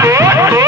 Oh, oh, oh.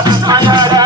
I'm